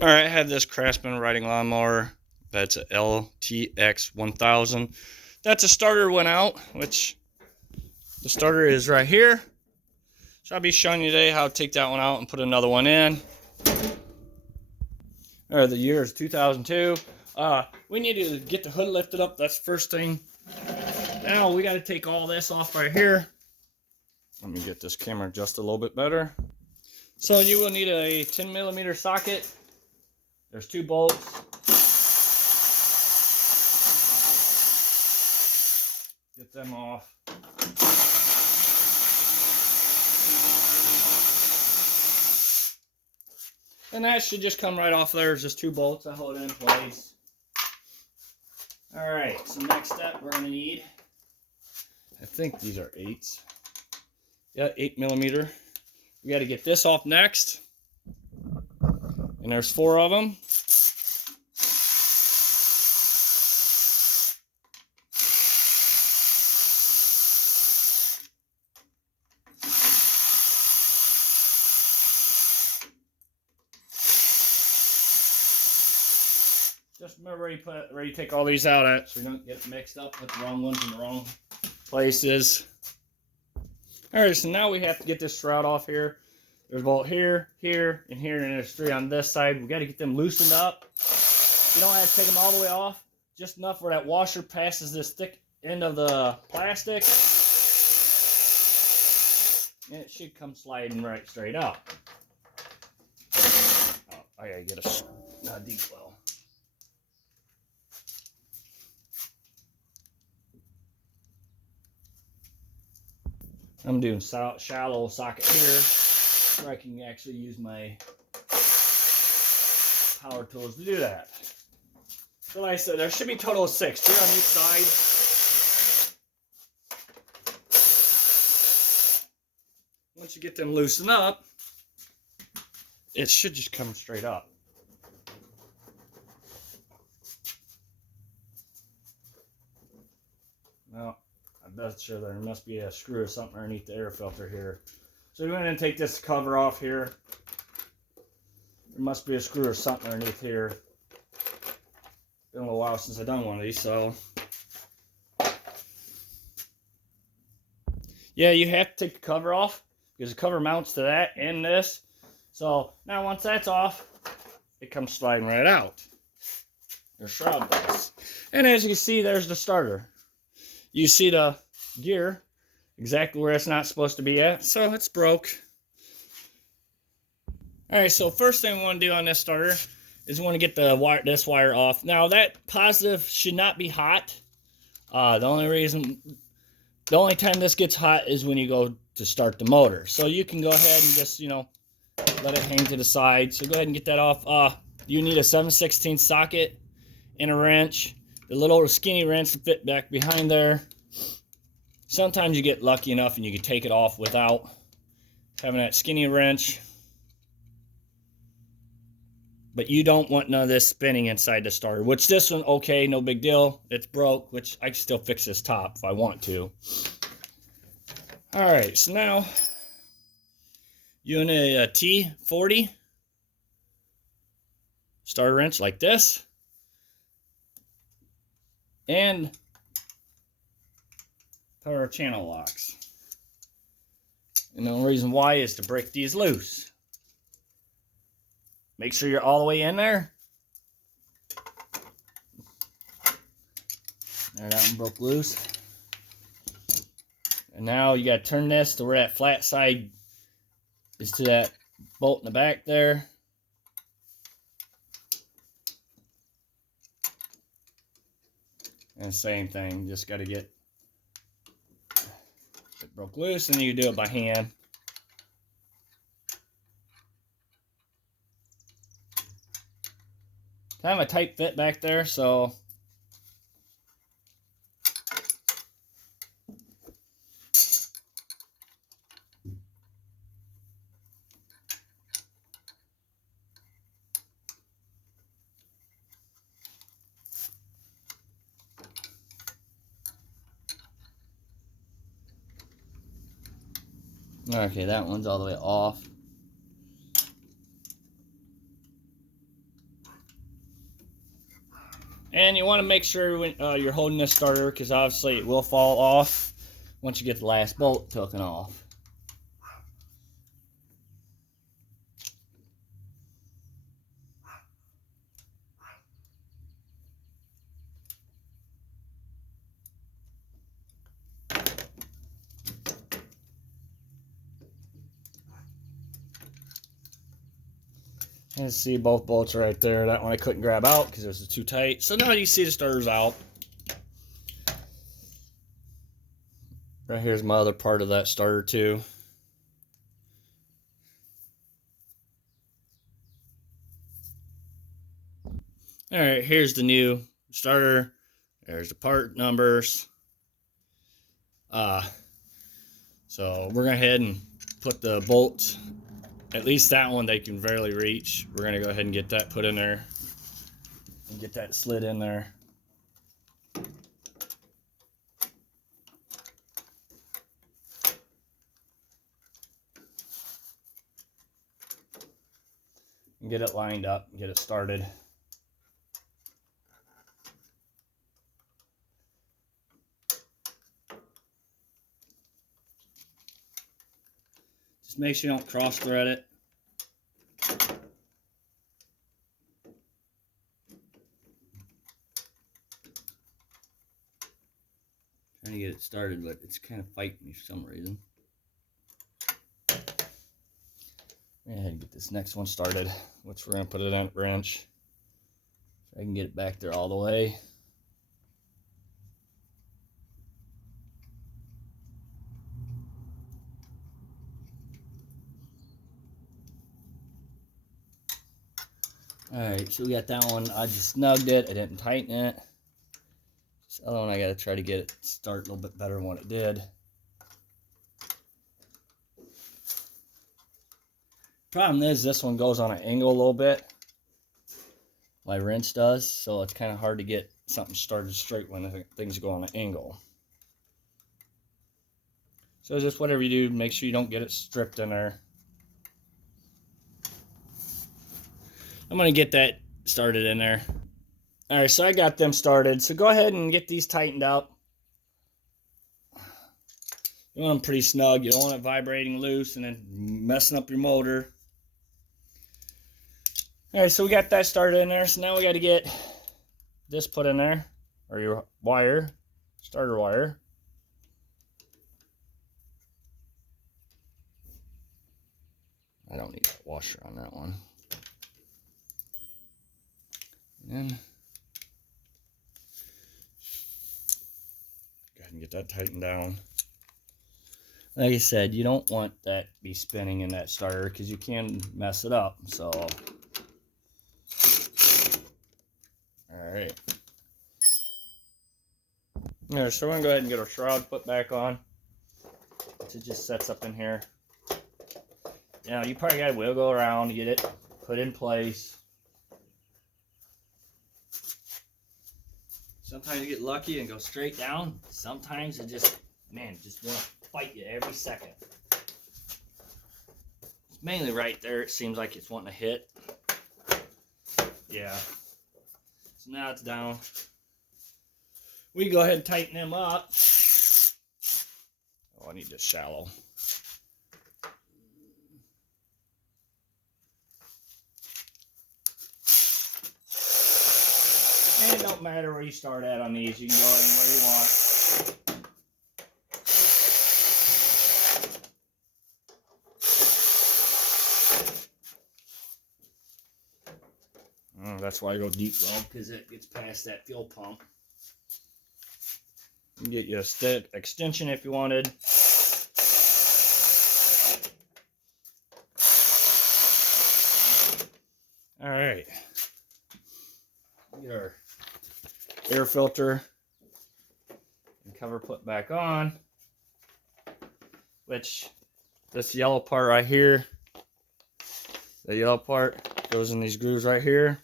Alright, I have this Craftsman riding lawnmower. That's a ltx1000. That's a starter went out, which the starter is right here. So I'll be showing you today how to take that one out and put another one in. The year is 2002. We need to get the hood lifted up. That's the first thing. Now we got to take all this off right here. Let me get this camera just a little bit better. So you will need a 10mm socket. There's 2 bolts. Get them off. And that should just come right off there. There's just 2 bolts that hold it in place. Alright, so next step we're going to need, I think these are 8s. Yeah, 8mm. We got to get this off next. And there's 4 of them. Just remember where you take all these out at, so you don't get mixed up with the wrong ones in the wrong places. Alright, so now we have to get this shroud off here. There's a bolt here, here, and here, and there's 3 on this side. We got to get them loosened up. You don't have to take them all the way off, just enough where that washer passes this thick end of the plastic. And it should come sliding right straight up. Oh, I gotta get a deep well. I'm doing shallow socket here, where I can actually use my power tools to do that. So like I said, there should be a total of 6, 3 on each side. Once you get them loosened up, it should just come straight up. Well, I'm not sure there must be a screw or something underneath the air filter here. So we're going to take this cover off here. There must be a screw or something underneath here. Been a little while since I've done one of these, so. Yeah, you have to take the cover off because the cover mounts to that and this. So now once that's off, it comes sliding right out. There's shroud base. And as you can see, there's the starter. You see the gear exactly where it's not supposed to be at, so it's broke. Alright, so first thing we want to do on this starter is we want to get this wire off. Now that positive should not be hot. The only time this gets hot is when you go to start the motor. So you can go ahead and just, let it hang to the side. So go ahead and get that off. You need a 7/16 socket and a wrench. The little skinny wrench to fit back behind there. Sometimes you get lucky enough and you can take it off without having that skinny wrench. But you don't want none of this spinning inside the starter. Which this one, okay, no big deal. It's broke, which I can still fix this top if I want to. Alright, so now you need a T40 starter wrench like this. And power channel locks. And the only reason why is to break these loose. Make sure you're all the way in there. There, that one broke loose. And now you got to turn this to where that flat side is to that bolt in the back there. And same thing, just got to get it broke loose, and you do it by hand. Kind of a tight fit back there, so okay, that one's all the way off. And you want to make sure when you're holding this starter, because obviously it will fall off once you get the last bolt taken off. And see, both bolts are right there. That one I couldn't grab out because it was too tight. So now you see the starter's out. Right here's my other part of that starter too. All right, here's the new starter. There's the part numbers. So we're gonna go ahead and put the bolts, at least that one they can barely reach. We're gonna go ahead and get that put in there and get that slid in there. And get it lined up, get it started. Just make sure you don't cross thread it. Trying to get it started, but it's kind of fighting me for some reason. Go ahead and get this next one started, which we're going to put it in a wrench so I can get it back there all the way. Alright, so we got that one. I just snugged it. I didn't tighten it. This other one I got to try to get it start a little bit better than what it did. Problem is, this one goes on an angle a little bit. My wrench does, so it's kind of hard to get something started straight when things go on an angle. So just whatever you do, make sure you don't get it stripped in there. I'm going to get that started in there. Alright, so I got them started. So go ahead and get these tightened up. You want them pretty snug. You don't want it vibrating loose and then messing up your motor. Alright, so we got that started in there. So now we got to get this put in there, or your wire, starter wire. I don't need a washer on that one. And then go ahead and get that tightened down. Like I said, you don't want that to be spinning in that starter because you can mess it up. So, alright. Alright, so we're going to go ahead and get our shroud put back on. It just sets up in here. Now, you probably got to wiggle around to get it put in place. Sometimes you get lucky and go straight down. Sometimes it just, man, just want to fight you every second. It's mainly right there. It seems like it's wanting to hit. Yeah. So now it's down. We can go ahead and tighten them up. Oh, I need this shallow. And it don't matter where you start at on these. You can go anywhere you want. That's why I go deep well, because it gets past that fuel pump. You can get you a extension if you wanted. All right. Get our air filter and cover put back on, which this yellow part right here, the yellow part goes in these grooves right here,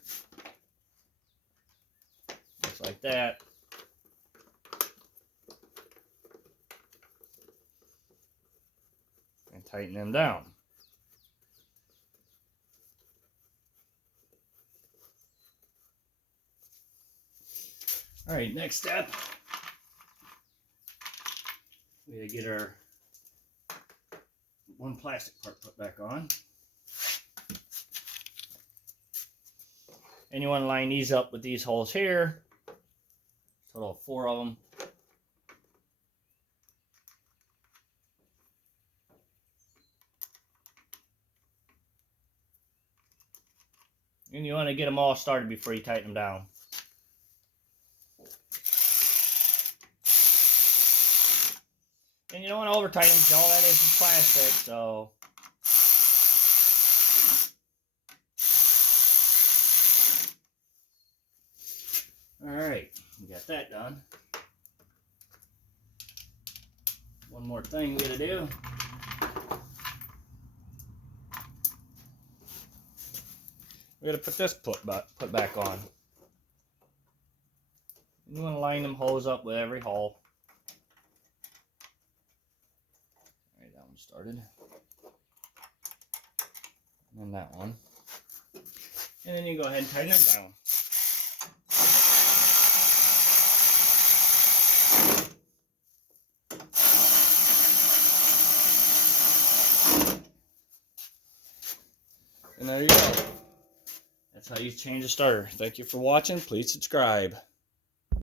just like that. And tighten them down. All right, next step. We gotta get our one plastic part put back on. And you want to line these up with these holes here. Total of 4 of them. And you want to get them all started before you tighten them down. And you don't want to over tighten them, all that is plastic, so. Alright, we got that done. One more thing we gotta do. We gotta put this put back on. You want to line them holes up with every hole. Alright, that one started. And then that one. And then you go ahead and tighten them down. And there you go. That's how you change a starter. Thank you for watching. Please subscribe.